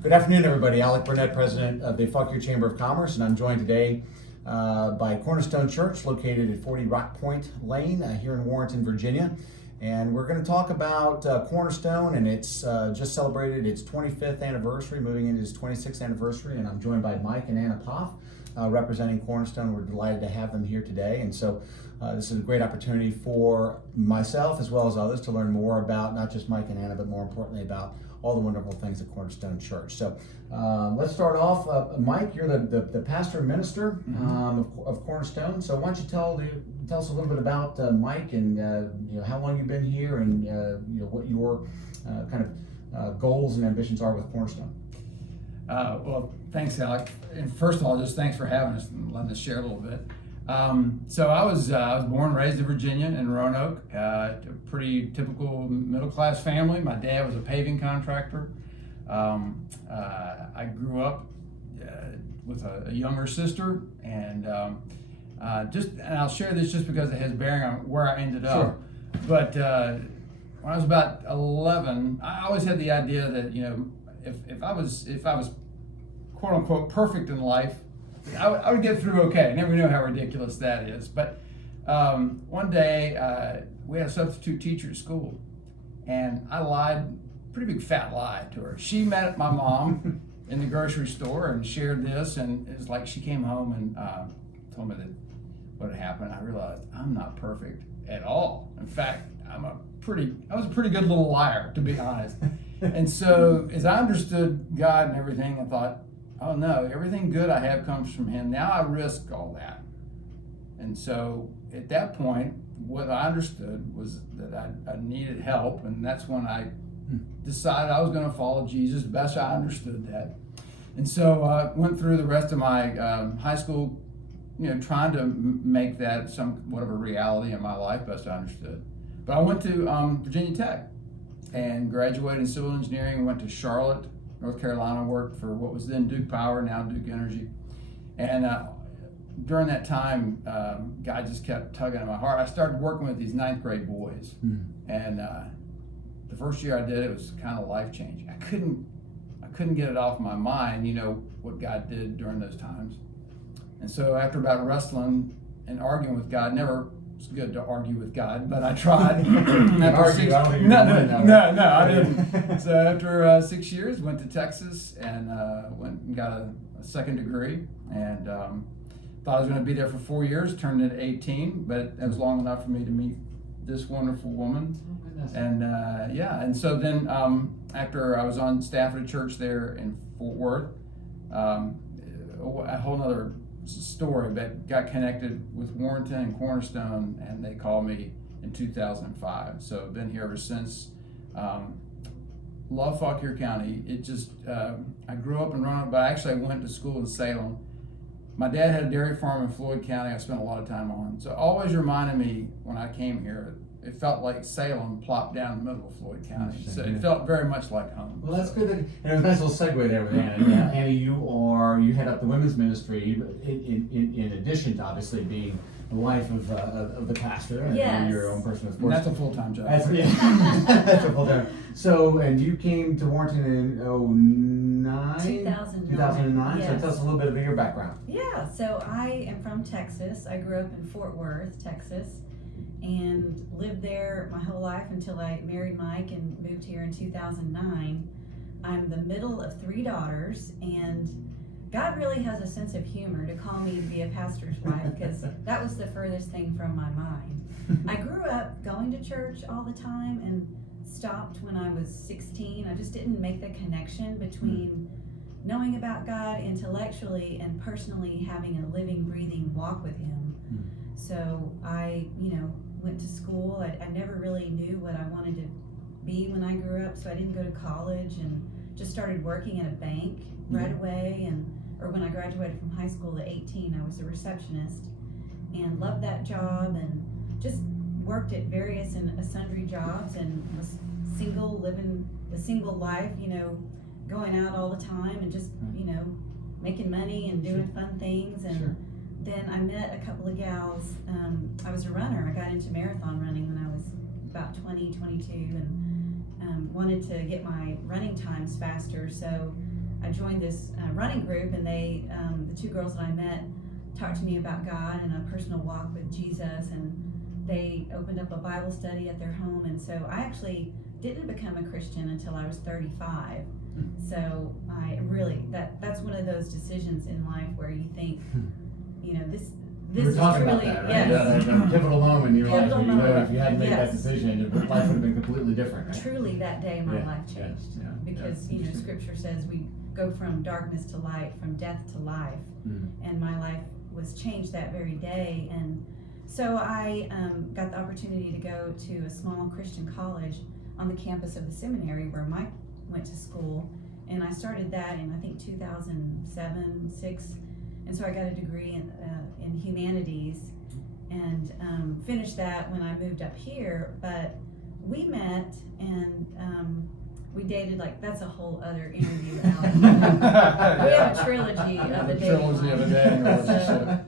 Good afternoon, everybody. Alec Burnett, president of the Fauquier Chamber of Commerce, and I'm joined today by Cornerstone Church, located at 40 Rock Point Lane here in Warrenton, Virginia. And we're going to talk about Cornerstone, and it's just celebrated its 25th anniversary, moving into its 26th anniversary. And I'm joined by Mike and Anna Poff, representing Cornerstone. We're delighted to have them here today. And so this is a great opportunity for myself as well as others to learn more about not just Mike and Anna, but more importantly about all the wonderful things at Cornerstone Church. So let's start off. Mike, you're the pastor and minister of Cornerstone. So why don't you tell us a little bit about Mike and how long you've been here and what your kind of goals and ambitions are with Cornerstone. Well, thanks, Alec. And first of all, just thanks for having us and letting us share a little bit. So I was born and raised in Virginia in Roanoke, a pretty typical middle-class family. My dad was a paving contractor. I grew up with a younger sister, and I'll share this just because it has bearing on where I ended up. Sure. But when I was about 11, I always had the idea that if I was quote unquote perfect in life, I would get through okay. I never knew how ridiculous that is. But one day we had a substitute teacher at school, and I lied, pretty big fat lie to her. She met my mom in the grocery store and shared this, and it was like she came home and told me that what had happened. I realized I'm not perfect at all. In fact, I was a pretty good little liar, to be honest. And so as I understood God and everything, I thought, oh no, everything good I have comes from Him. Now I risk all that. And so at that point, what I understood was that I needed help, and that's when I decided I was going to follow Jesus, best I understood that. And so I went through the rest of my high school, trying to make that somewhat of a reality in my life, best I understood. But I went to Virginia Tech and graduated in civil engineering, went to Charlotte, North Carolina, worked for what was then Duke Power, now Duke Energy. And during that time, God just kept tugging at my heart. I started working with these ninth grade boys. And the first year I did, it was kind of life-changing. I couldn't get it off my mind, what God did during those times. And so after about wrestling and arguing with God, never it's good to argue with God, but I tried. No, I didn't. So after 6 years, went to Texas and went and got a second degree, and thought I was going to be there for 4 years. Turned into 18, but that was long enough for me to meet this wonderful woman. And and so then after I was on staff at a church there in Fort Worth, a whole nother story, but got connected with Warrenton and Cornerstone, and they called me in 2005. So I've been here ever since. Love Fauquier County. It just, I grew up in Roanoke, but actually I went to school in Salem. My dad had a dairy farm in Floyd County I spent a lot of time on. So it always reminded me when I came here, it felt like Salem plopped down in the middle of Floyd County. So it felt very much like home. Well, that's good. And it was a nice little segue there with Anna. Anna, you head up the women's ministry in addition to obviously being the wife of the pastor and your own person, of course. That's a full-time job. That's a full-time. So, and you came to Warrenton in 2009. Yes. So tell us a little bit about your background. Yeah, so I am from Texas. I grew up in Fort Worth, Texas, and lived there my whole life until I married Mike and moved here in 2009. I'm the middle of 3 daughters, and God really has a sense of humor to call me to be a pastor's wife, because that was the furthest thing from my mind. I grew up going to church all the time and stopped when I was 16. I just didn't make the connection between knowing about God intellectually and personally having a living, breathing walk with Him. So I, went to school. I never really knew what I wanted to be when I grew up, so I didn't go to college, and just started working at a bank right away. Or when I graduated from high school at 18, I was a receptionist and loved that job, and just worked at various and sundry jobs, and was single, living the single life, going out all the time and just, making money and doing fun things. And then I met a couple of gals. I was a runner. I got into marathon running when I was about 20, 22, and wanted to get my running times faster. So I joined this running group, and they, the two girls that I met, talked to me about God and a personal walk with Jesus, and they opened up a Bible study at their home. And so I actually didn't become a Christian until I was 35. So I really, that's one of those decisions in life where you think, this We were is talking truly, about that, right? yes, That pivotal moment in your life Pivotal where you know moment. if you hadn't made that Yes. decision, your life would have been completely different, right? truly that day my Yeah, life yeah, changed. yeah, Because, yeah. Scripture says we go from darkness to light, from death to life. And my life was changed that very day. And so I got the opportunity to go to a small Christian college on the campus of the seminary where Mike went to school. And I started that in, I think, 2007, 6. And so I got a degree in humanities and finished that when I moved up here. But we met and we dated, that's a whole other interview, Alex. We have a trilogy of a dating trilogy of a dating relationship.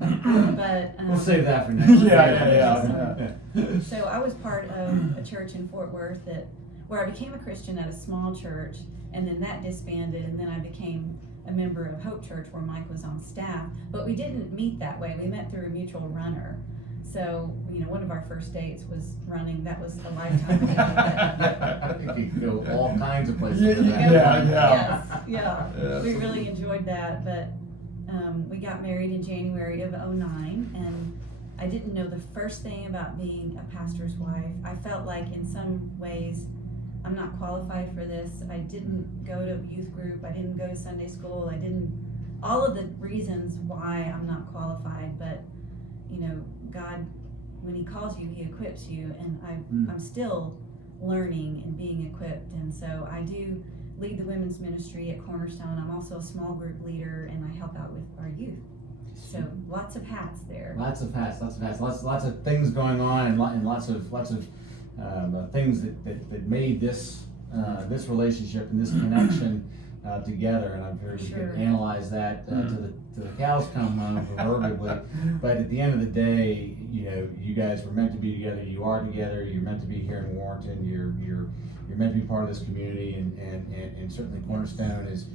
But We'll save that for next. Yeah. so I was part of a church in Fort Worth where I became a Christian at a small church, and then that disbanded, and then I became a member of Hope Church where Mike was on staff. But we didn't meet that way. We met through a mutual runner. So, one of our first dates was running. That was a lifetime thing. I think you can go all kinds of places with Yeah, that. Yes. We really enjoyed that. But we got married in January of '09, and I didn't know the first thing about being a pastor's wife. I felt like in some ways I'm not qualified for this. I didn't go to youth group. I didn't go to Sunday school. All of the reasons why I'm not qualified, but God, when He calls you, He equips you, and I'm still learning and being equipped. And so I do lead the women's ministry at Cornerstone. I'm also a small group leader, and I help out with our youth. So lots of hats there. Lots of things going on, and lots of things that made this relationship and this connection together. And I'm sure we could analyze that to the cows come home proverbially. But at the end of the day, you guys were meant to be together. You are together. You're meant to be here in Warrenton. You're meant to be part of this community, and certainly Cornerstone is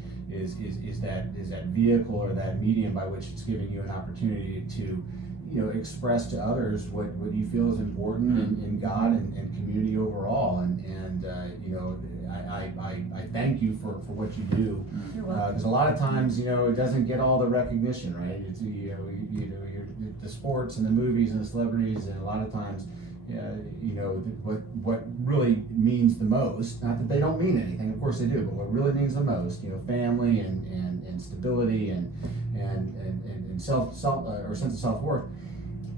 that vehicle or that medium by which it's giving you an opportunity to express to others what you feel is important in God and community overall. And I thank you for what you do, because a lot of times it doesn't get all the recognition, right? It's the sports and the movies and the celebrities, and a lot of times what really means the most, not that they don't mean anything, of course they do, but what really means the most, family and stability and self or sense of self-worth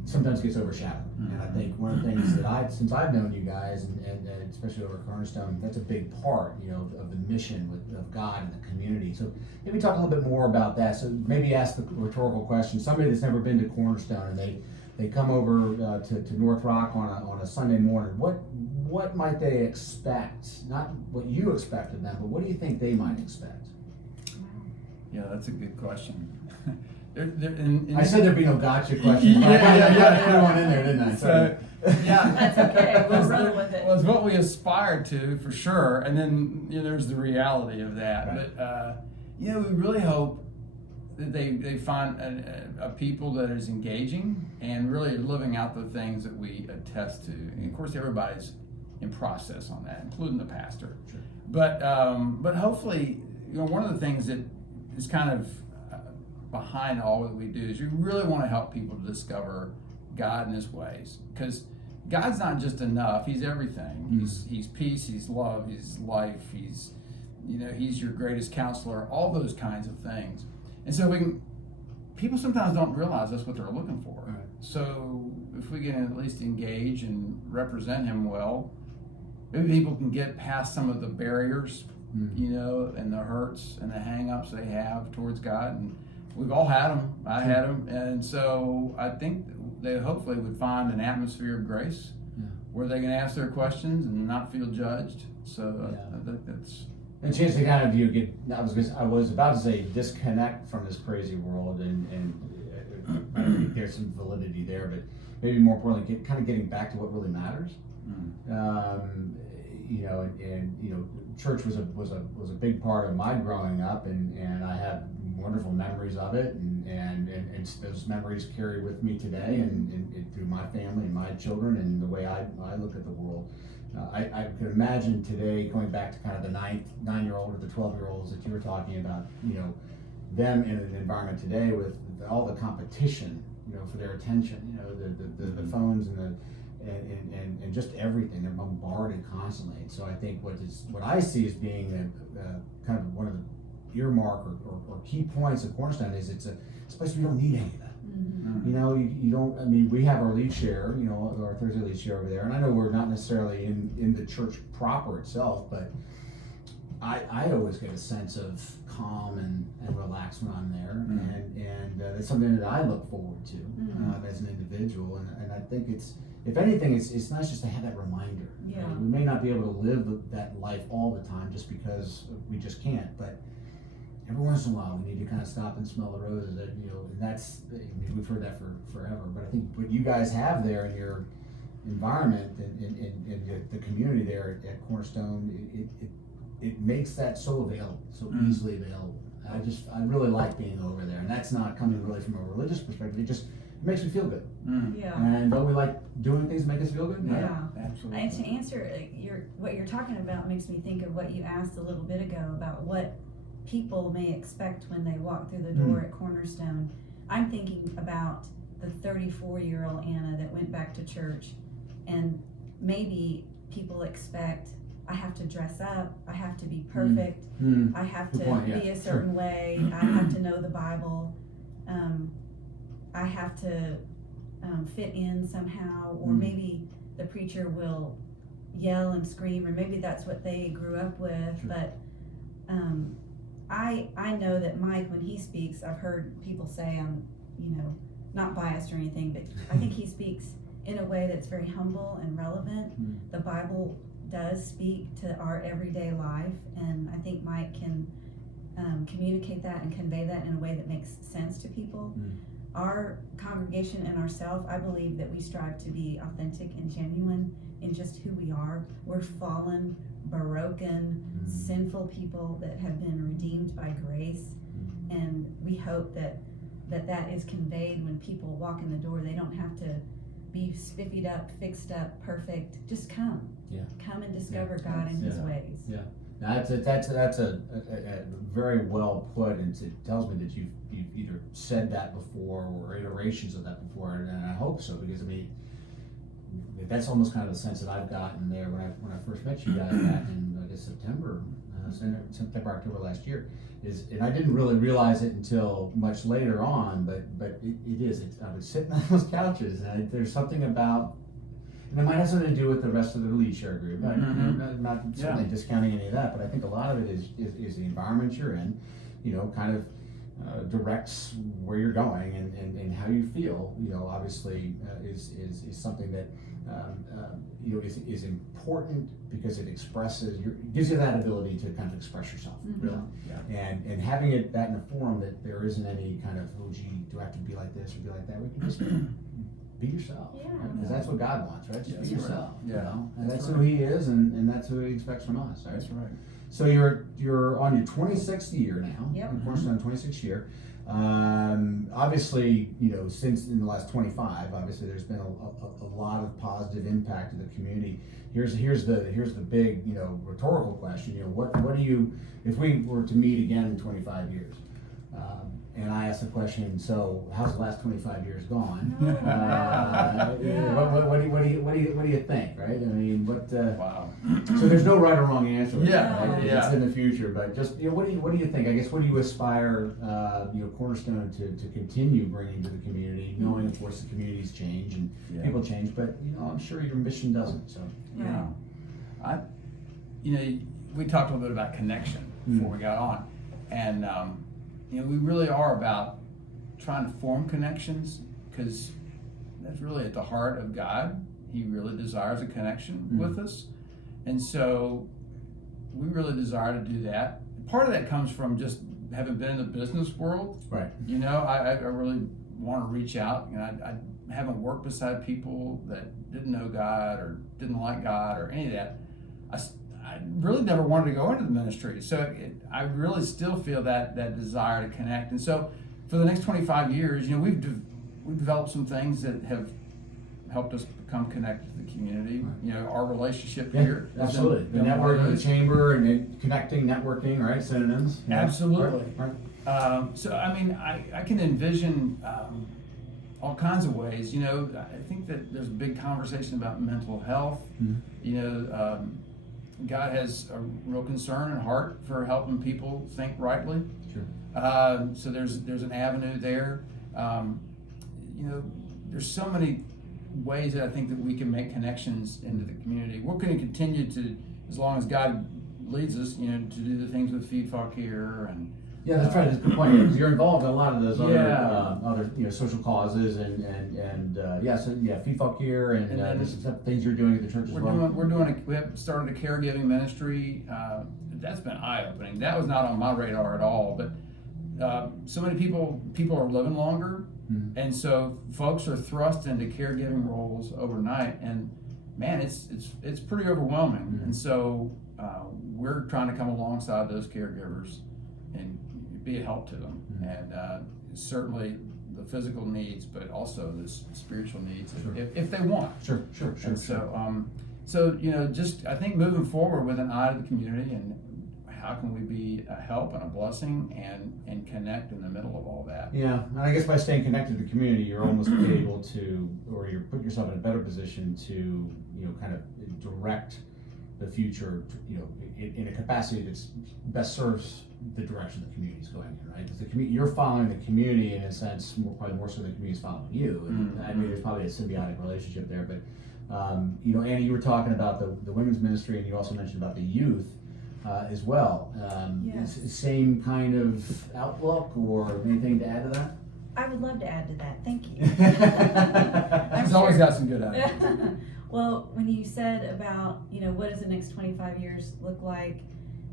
sometimes gets overshadowed. And I think one of the things that since I've known you guys, and especially over at Cornerstone, that's a big part, of the mission of God and the community. So maybe talk a little bit more about that. So maybe ask the rhetorical question. Somebody that's never been to Cornerstone, and they come over to North Rock on a Sunday morning. What might they expect? Not what you expect of them, but what do you think they might expect? Yeah, that's a good question. I said there'd be no gotcha questions. I got to put one in there, didn't I? So, yeah, That's okay. We'll run with it. Well, it's what we aspire to, for sure, and then there's the reality of that. Right. But we really hope that they find a people that is engaging and really living out the things that we attest to. And of course, everybody's in process on that, including the pastor. Sure. But hopefully, one of the things that is kind of behind all that we do is we really want to help people to discover God and His ways, because God's not just enough. He's everything. He's peace. He's love. He's life. He's your greatest counselor. All those kinds of things. And so people sometimes don't realize that's what they're looking for. Right. So if we can at least engage and represent Him well, maybe people can get past some of the barriers, and the hurts and the hang-ups they have towards God. And we've all had them. I had them. And so I think they hopefully would find an atmosphere of grace where they can ask their questions and not feel judged. So I think that's... And chance to kind of I was about to say disconnect from this crazy world, and I think there's some validity there, but maybe more importantly, kind of getting back to what really matters. church was a big part of my growing up, and I have wonderful memories of it, and those memories carry with me today, and through my family and my children, and the way I look at the world. I can imagine today going back to kind of the 9-year-old or the 12-year-olds that you were talking about, them in an environment today with all the competition, for their attention, the phones and just everything. They're bombarded constantly. And so I think what I see as being kind of one of the earmark or key points of Cornerstone is it's a place where you don't need any of that. Mm-hmm. You don't. I mean, we have our lead share, our Thursday lead share over there, and I know we're not necessarily in the church proper itself, but I always get a sense of calm and relax when I'm there, and it's something that I look forward to as an individual, and I think if anything, it's nice just to have that reminder. Yeah. We may not be able to live that life all the time just because we just can't, but every once in a while we need to kind of stop and smell the roses, and that's, we've heard that for forever, but I think what you guys have there in your environment and the community there at Cornerstone, it makes that so available, so easily available. I really like being over there, and that's not coming really from a religious perspective. It makes me feel good. Yeah. And don't we like doing things that make us feel good? Yeah. Absolutely. And to answer what you're talking about makes me think of what you asked a little bit ago about what people may expect when they walk through the door at Cornerstone. I'm thinking about the 34-year-old Anna that went back to church, and maybe people expect I have to dress up, I have to be perfect, I have to be a certain way, I have to know the Bible, I have to fit in somehow, or maybe the preacher will yell and scream, or maybe that's what they grew up with. But I know that Mike, when he speaks, I've heard people say I'm not biased or anything, but I think he speaks in a way that's very humble and relevant. The Bible does speak to our everyday life, and I think Mike can communicate that and convey that in a way that makes sense to people. Our congregation and ourselves, I believe that we strive to be authentic and genuine in just who we are. We're fallen, broken, sinful people that have been redeemed by grace, and we hope that is conveyed when people walk in the door. They don't have to be spiffied up, fixed up, perfect. Just come. Come and discover God and His ways. Now that's a very well put, and it tells me that you've either said that before or iterations of that before, and I hope so, because I mean that's almost kind of the sense that I've gotten there when I first met you guys back in I guess September, October last year. And I didn't really realize it until much later on, but it is. I was sitting on those couches, and there's something about. And it might have something to do with the rest of the lead share group. I'm not certainly discounting any of that, but I think a lot of it is the environment you're in, kind of directs where you're going and how you feel, obviously is something that, is important because it gives you that ability to kind of express yourself, really. And having that in a form that there isn't any kind of, oh gee, do I have to be like this or be like that? We can just be yourself, because that's what God wants, right? Just be yourself, and that's who He is, and that's who He expects from us, right? That's right. So you're on your 26th year now. Yep. Of course, on 26th year. Obviously, since in the last 25, obviously there's been a lot of positive impact to the community. Here's the big rhetorical question. What do you, if we were to meet again in 25 years? And I asked the question, so how's the last 25 years gone? What do you think, right? I mean, Wow. So there's no right or wrong answer. Yeah, right? yeah. It's in the future, but just what do you think? I guess what do you aspire, Cornerstone to continue bringing to the community, knowing of course the communities change and people change, but I'm sure your mission doesn't. So we talked a little bit about connection before we got on, and we really are about trying to form connections, because that's really at the heart of God. He really desires a connection with us, and so we really desire to do that. Part of that comes from just having been in the business world. Right. I really want to reach out. I haven't worked beside people that didn't know God or didn't like God or any of that. I really never wanted to go into the ministry. So I really still feel that desire to connect. And so for the next 25 years, we've developed some things that have helped us become connected to the community. Our relationship here. Absolutely. The network of the chamber and connecting, networking, right? Synonyms. Absolutely. Right. So, I can envision all kinds of ways. I think that there's a big conversation about mental health. Mm-hmm. God has a real concern and heart for helping people think rightly. Sure. So there's an avenue there. There's so many ways that I think that we can make connections into the community. We're going to continue to, as long as God leads us, to do the things with Feed Folk here and. Yeah, that's right. That's a good point. Because you're involved in a lot of those other social causes Feed Folk here and there's some things you're doing at the church as well. We have started a caregiving ministry. That's been eye-opening. That was not on my radar at all. But so many people are living longer, mm-hmm. and so folks are thrust into caregiving roles overnight, and man, it's pretty overwhelming. Mm-hmm. And so we're trying to come alongside those caregivers and be a help to them, mm-hmm. and certainly the physical needs, but also the spiritual needs, Sure. if they want. Sure. And so just I think moving forward with an eye to the community and how can we be a help and a blessing and connect in the middle of all that. Yeah, and I guess by staying connected to the community, you're almost able to, or you're putting yourself in a better position to, kind of direct the future, in a capacity that's best serves the direction the community's going in, right? Because you're following the community in a sense, probably more so than the community's following you. And Mm-hmm. there's probably a symbiotic relationship there. But Annie, you were talking about the women's ministry, and you also mentioned about the youth as well. Yes. Same kind of outlook, or anything to add to that? I would love to add to that. Thank you. She's always got some good ideas. Well, when you said about, what does the next 25 years look like,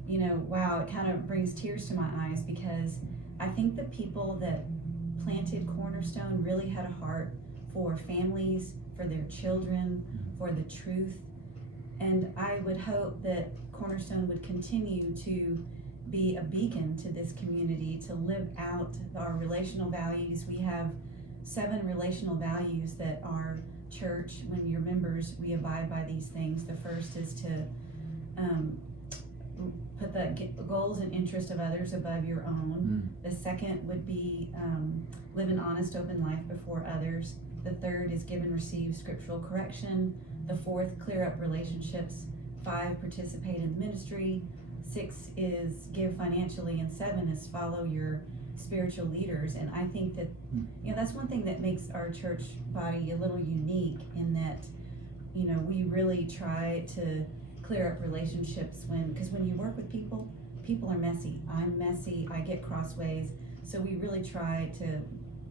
wow, it kind of brings tears to my eyes, because I think the people that planted Cornerstone really had a heart for families, for their children, for the truth. And I would hope that Cornerstone would continue to be a beacon to this community, to live out our relational values. We have 7 relational values that our church, when you're members, we abide by these things. The first is to put the goals and interests of others above your own. The second would be live an honest, open life before others. The third is give and receive scriptural correction. The fourth, clear up relationships. 5, participate in ministry. 6 is give financially, and 7 is follow your spiritual leaders. And I think that that's one thing that makes our church body a little unique, in that we really try to clear up relationships because when you work with people are messy. I'm messy. I get crossways. So we really try to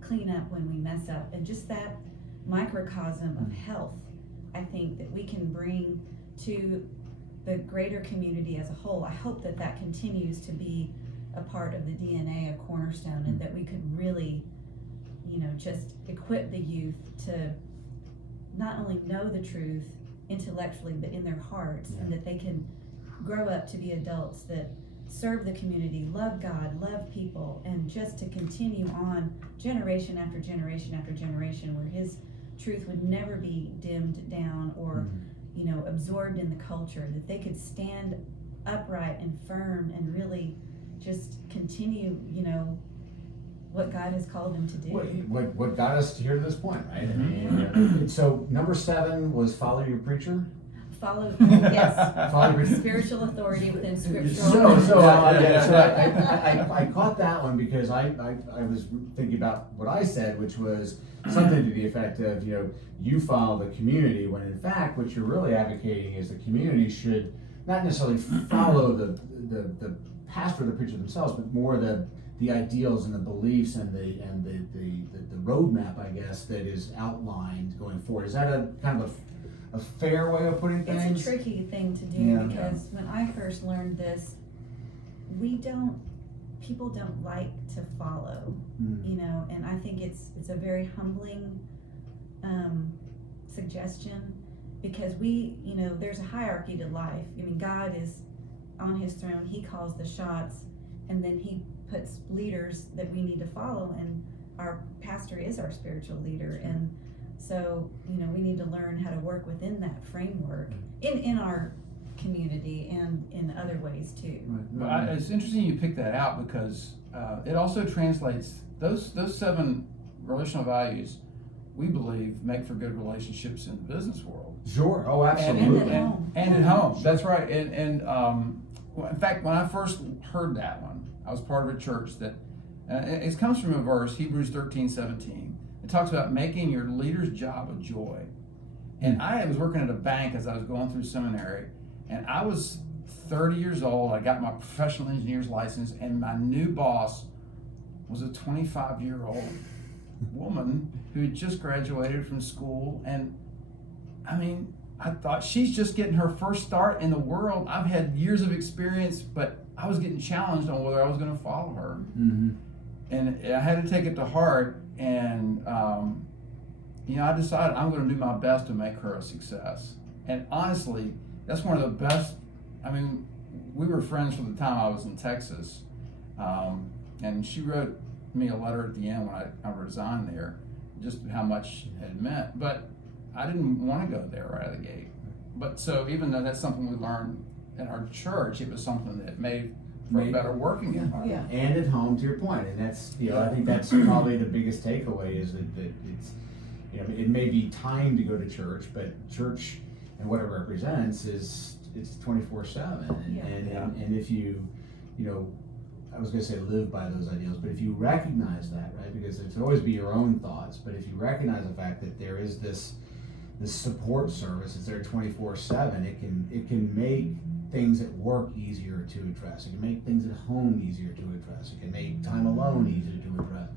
clean up when we mess up, and just that microcosm of health, I think that we can bring to the greater community as a whole. I hope that continues to be a part of the DNA of Cornerstone, and that we could really, just equip the youth to not only know the truth intellectually, but in their hearts, and that they can grow up to be adults that serve the community, love God, love people, and just to continue on generation after generation after generation, where His truth would never be dimmed down or absorbed in the culture, that they could stand upright and firm and really just continue, what God has called them to do. What got us here to this point, right? And so number 7 was follow your preacher. Follow your spiritual authority within scriptural. I caught that one because I was thinking about what I said, which was something to the effect of, you follow the community, when in fact what you're really advocating is the community should not necessarily follow the pastor or the preacher themselves, but more the ideals and the beliefs and the roadmap, I guess, that is outlined going forward. Is that a kind of a fair way of putting things? It's a tricky thing to do, because when I first learned this, people don't like to follow, and I think it's a very humbling suggestion, because there's a hierarchy to life. I mean, God is on his throne, he calls the shots, and then he puts leaders that we need to follow, and our pastor is our spiritual leader. And so, we need to learn how to work within that framework in our community and in other ways too. But it's interesting you pick that out, because it also translates those 7 relational values, we believe, make for good relationships in the business world. Sure. Oh, absolutely. And at home. That's right. And in fact, when I first heard that one, I was part of a church that it comes from a verse, Hebrews 13:17. It talks about making your leader's job a joy. And I was working at a bank as I was going through seminary, and I was 30 years old. I got my professional engineer's license, and my new boss was a 25-year-old woman who had just graduated from school. And I mean, I thought, she's just getting her first start in the world. I've had years of experience, but I was getting challenged on whether I was going to follow her. Mm-hmm. And I had to take it to heart. And, I decided I'm going to do my best to make her a success. And honestly, that's one of the best. I mean, we were friends from the time I was in Texas. And she wrote me a letter at the end when I resigned there, just how much it had meant. But I didn't want to go there right out of the gate. But so even though that's something we learned in our church, it was something that made for a better working environment. Yeah. And at home, to your point, and that's I think that's probably the biggest takeaway is that it's it may be time to go to church, but church and what it represents is it's 24/7, and if you I was going to say live by those ideals, but if you recognize that, right, because it's always be your own thoughts, but if you recognize the fact that there is this support service, it's there 24/7, it can make things at work easier to address. It can make things at home easier to address. It can make time alone easier to address.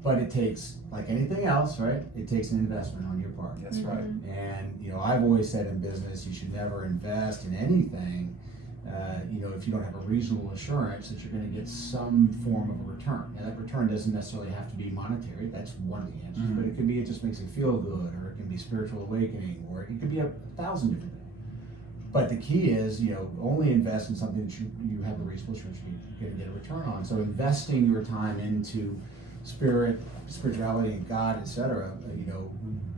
But it takes, like anything else, right? It takes an investment on your part. That's right. And I've always said in business, you should never invest in anything if you don't have a reasonable assurance that you're going to get some form of a return. Now, that return doesn't necessarily have to be monetary. That's one of the answers. But it could be it just makes it feel good, or it can be spiritual awakening, or it could be 1,000 different things. But the key is, only invest in something that you have a reasonable assurance you're going to get a return on. So investing your time into spirituality and God, etc.,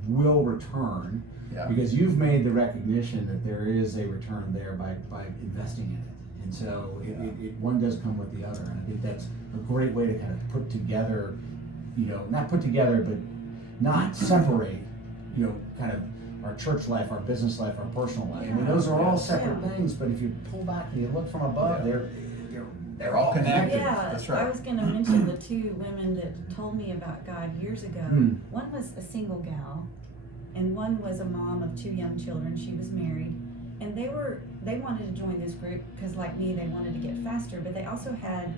will return. Yeah. Because you've made the recognition that there is a return there by investing in it. And so it one does come with the other. And I think that's a great way to kind of put together, not put together, but not separate, kind of our church life, our business life, our personal life. I mean, those are all separate things, but if you pull back and you look from above, they're all connected. Yeah, That's right. I was going to mention the 2 women that told me about God years ago. One was a single gal, and one was a mom of 2 young children. She was married, and they wanted to join this group because, like me, they wanted to get faster, but they also had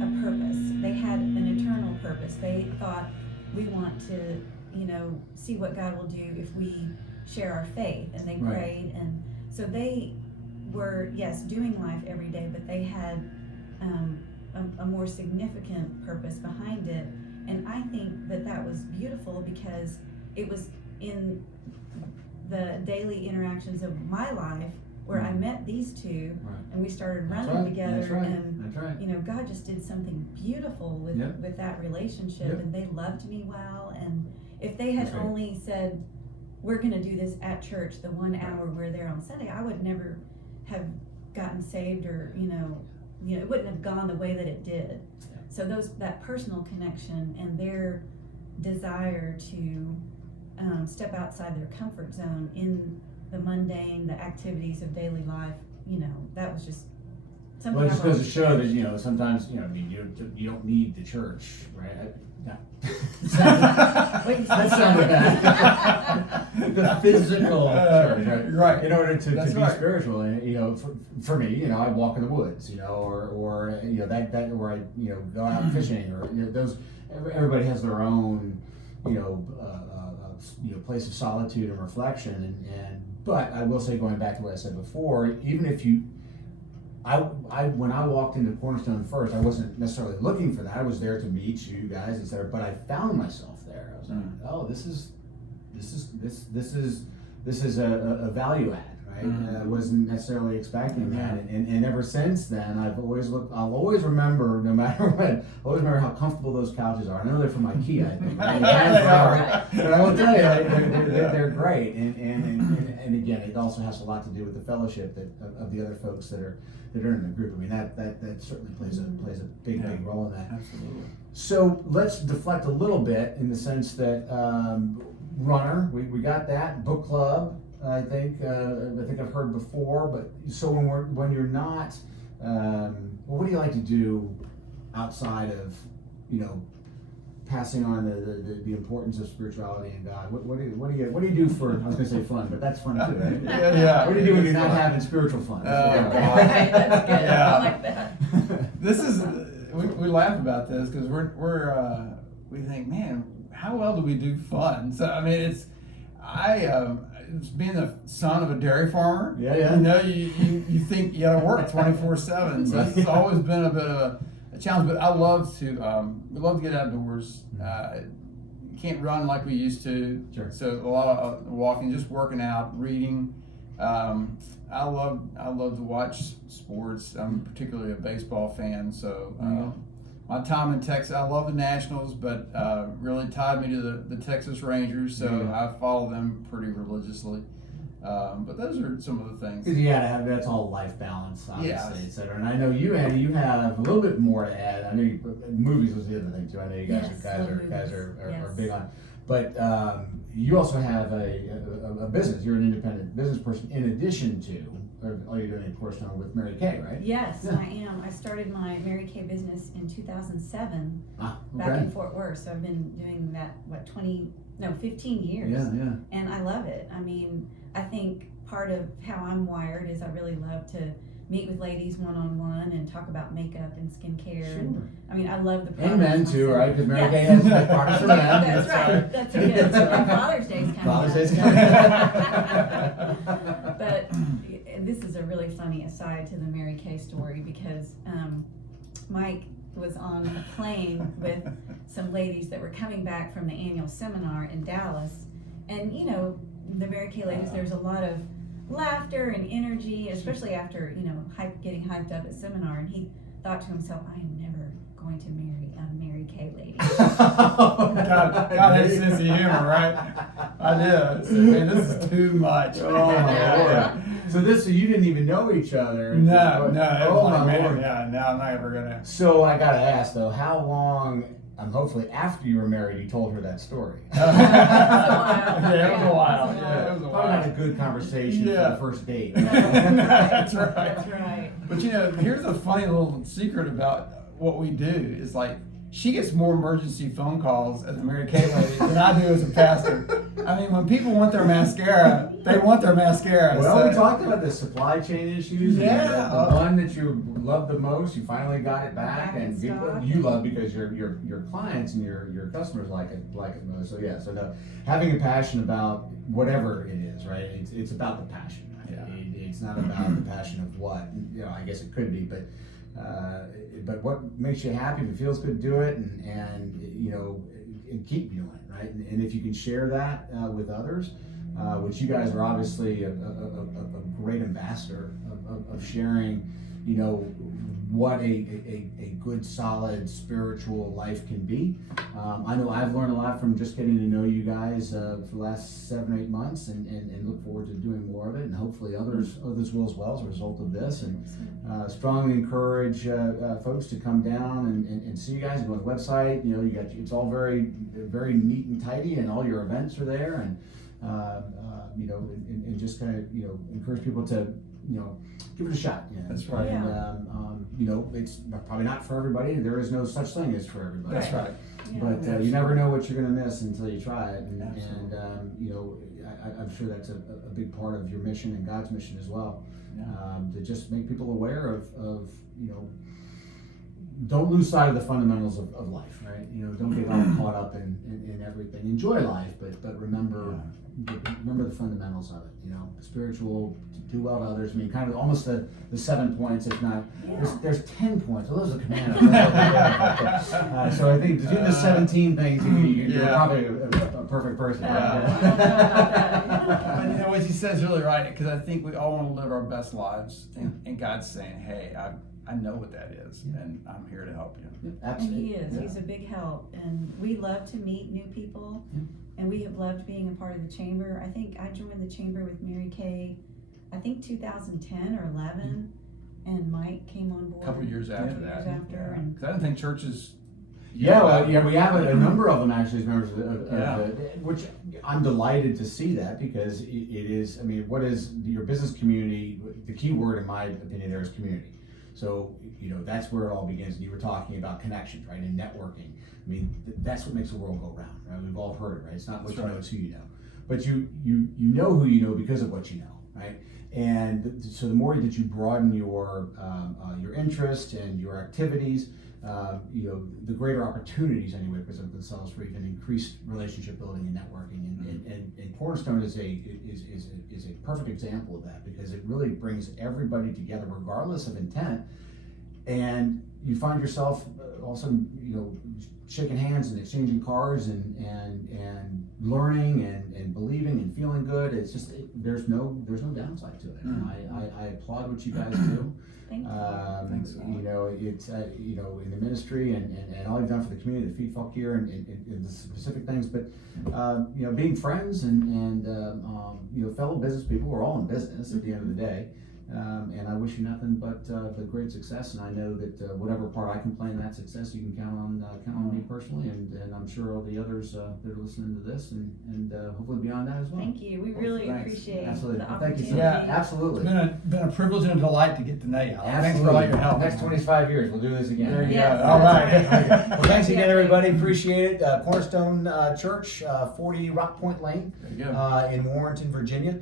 a purpose. They had an eternal purpose. They thought, we want to see what God will do if we share our faith. And they prayed, and so they were, yes, doing life every day, but they had a more significant purpose behind it. And I think that was beautiful because it was in the daily interactions of my life where I met these 2, and we started running together, and God just did something beautiful with that relationship, and they loved me well. And if they had only said, we're going to do this at church, the 1 hour we're there on Sunday, I would never have gotten saved, or it wouldn't have gone the way that it did. So that personal connection and their desire to step outside their comfort zone in the mundane, the activities of daily life, that was just something. Well, it just goes to show that sometimes you don't need the church, right? That sounded bad. The physical church, right? In order to be right. spiritual, and for me, I walk in the woods, or that where I go out fishing, or those. Everybody has their own, place of solitude and reflection, but I will say, going back to what I said before, even if when I walked into Cornerstone first, I wasn't necessarily looking for that. I was there to meet you guys, etc. But I found myself there. I was like, oh, this is this is a value add, right? I wasn't necessarily expecting that, and ever since then, I'll always remember, no matter what, I'll always remember how comfortable those couches are. I know they're from IKEA, I think. Right? But I will tell you, they're great, and again, it also has a lot to do with the fellowship of the other folks that are in the group. I mean, that certainly plays a big role in that. Absolutely. So let's deflect a little bit in the sense that runner, we got that. Book club, I think I've heard before. But so when you're not, what do you like to do outside of, passing on the importance of spirituality and God? What do you do for? I was going to say fun, but that's fun too, right? Yeah. What do you do when you're not having spiritual fun? Right, that's good. Yeah. I like that. This is we laugh about this because we think, man, how well do we do fun? So I mean, it's being the son of a dairy farmer. Yeah. You think you got to work 24/7. So it's always been a bit of a challenge. But I love to we love to get outdoors. Can't run like we used to. Sure. So a lot of walking, just working out, reading. I love to watch sports. I'm particularly a baseball fan, so my time in Texas, I love the Nationals, but really tied me to the Texas Rangers, so I follow them pretty religiously. But those are some of the things. Yeah, that's all life balance, obviously, Yeah. et cetera. And I know you, Andy, you have a little bit more to add. I know movies was the other thing too. I know you guys are big on. But you also have a business. You're an independent business person in addition to, or you're doing, of course, now with Mary Kay, right? Yes, Yeah. I am. I started my Mary Kay business in 2007 Okay. back in Fort Worth. So I've been doing that, 15 years. Yeah. And I love it. I mean, I think part of how I'm wired is I really love to meet with ladies one-on-one and talk about makeup and skincare. Sure. And, I mean, I love the products. And men too, myself. right? Because Mary Kay Yes. has products for men. That's right. That's good. And Father's Day's coming Father's up. Day's coming. But this is a really funny aside to the Mary Kay story because Mike was on a plane with some ladies that were coming back from the annual seminar in Dallas. And the Mary Kay ladies, there's a lot of laughter and energy, especially after, getting hyped up at seminar. And he thought to himself, I am never going to marry a Mary Kay lady. God has a sense of humor, right? I did. I said, man, this is too much. Oh my Lord. So you didn't even know each other. No. It Oh was my like, man, Lord. yeah, no, I'm not ever gonna. So I gotta ask though, how long? Hopefully after you were married, you told her that story. Yeah, it was a while. Yeah, Yeah, it was a Probably not a while. good conversation for the first date. That's right. That's right. But here's a funny little secret about what we do is like she gets more emergency phone calls as a Mary Kay lady than I do as a pastor. I mean, when people want their mascara, they want their mascara. Well, we talked about the supply chain issues. Yeah. And the one that you love the most, you finally got it back, Back in and stock. you love because your clients and your customers like it most. So yeah, having a passion about whatever it is, right? It's about the passion. Right? Yeah. It's not about the passion of what. I guess it could be, but what makes you happy, if it feels good, do it, and keep doing it, right? And if you can share that with others, which you guys are obviously a great ambassador of sharing, what a good, solid spiritual life can be. I know I've learned a lot from just getting to know you guys for the last 7 or 8 months, and look forward to doing more of it, and hopefully others will as well as a result of this. And strongly encourage folks to come down and see you guys. Go on the website. It's all very, very neat and tidy, and all your events are there, and and just kind of encourage people to give it a shot. That's right. And it's probably not for everybody. There is no such thing as for everybody. That's right. Yeah. But you never know what you're going to miss until you try it. And Absolutely. I'm sure that's a big part of your mission and God's mission as well. Yeah. To just make people aware of don't lose sight of the fundamentals of life, right? Don't get all caught up in everything. Enjoy life, but remember the fundamentals of it. Spiritual, do well to others. I mean, kind of almost the 7 points, if not. There's 10 points. Well, those are commandments. So I think to do the 17 things, you're probably a perfect person. But what he says is really right, because I think we all want to live our best lives, and God's saying, hey, I know what that is, and I'm here to help you. Absolutely. And he is. He's a big help. And we love to meet new people. And we have loved being a part of the chamber. I think I joined the chamber with Mary Kay, I think 2010 or 11. And Mike came on board A couple years after that. And Because I don't think churches. We have a number of them actually as members which I'm delighted to see that, because it is, I mean, what is your business community? The key word in my opinion there is community. So, that's where it all begins. And you were talking about connections, right? And networking. I mean, that's what makes the world go round, right? We've all heard it, right? It's not what you know, it's who you know. But you know who you know because of what you know, right? And so the more that you broaden your interest and your activities, the greater opportunities anyway present themselves for even increased relationship building and networking. And Cornerstone is a perfect example of that, because it really brings everybody together regardless of intent. And you find yourself all of a sudden, shaking hands and exchanging cards and learning and believing and feeling good. It's just there's no downside to it. And I applaud what you guys do. Thank you. Thanks. It's in the ministry and all you've done for the community, the feed folk here and the specific things, but being friends and fellow business people. We're all in business at the end of the day. And I wish you nothing but the great success. And I know that whatever part I can play in that success, you can count on me personally, and I'm sure all the others that are listening to this, and hopefully beyond that as well. Thank you. We really appreciate Absolutely. the Thank opportunity. you so much. Absolutely. It's been a privilege and a delight to get to know you. Absolutely. Thanks for all your help. Next 25 years, we'll do this again. There you Yes, go. All right. Well, thanks again, everybody. Appreciate it. Cornerstone Church, 40 Rock Point Lane There you go. in Warrenton, Virginia.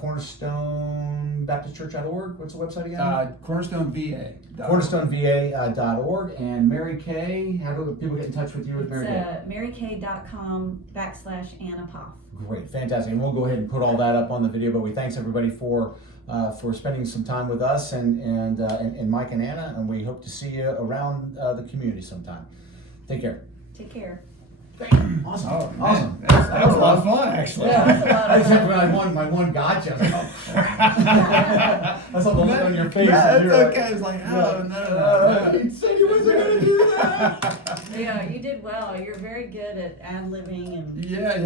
Cornerstone Baptist Church.org. What's the website again? Cornerstone VA. CornerstoneVA.org. And Mary Kay, how do people get in touch with you with Mary Kay? marykay.com/Anna Poff. Great, fantastic. And we'll go ahead and put all that up on the video, but we thanks everybody for spending some time with us and Mike and Anna, and we hope to see you around the community sometime. Take care. Take care. Awesome. Oh, man. Awesome. That was a lot of fun, actually. Yeah, That was a lot of I just fun. had my one gotcha. I was like, oh crap. I saw the look on your face. Yeah, and it's you were like, okay. It's like, yeah. no. He said he wasn't going to do that. Yeah, you did well. You're very good at ad-libbing and Yeah.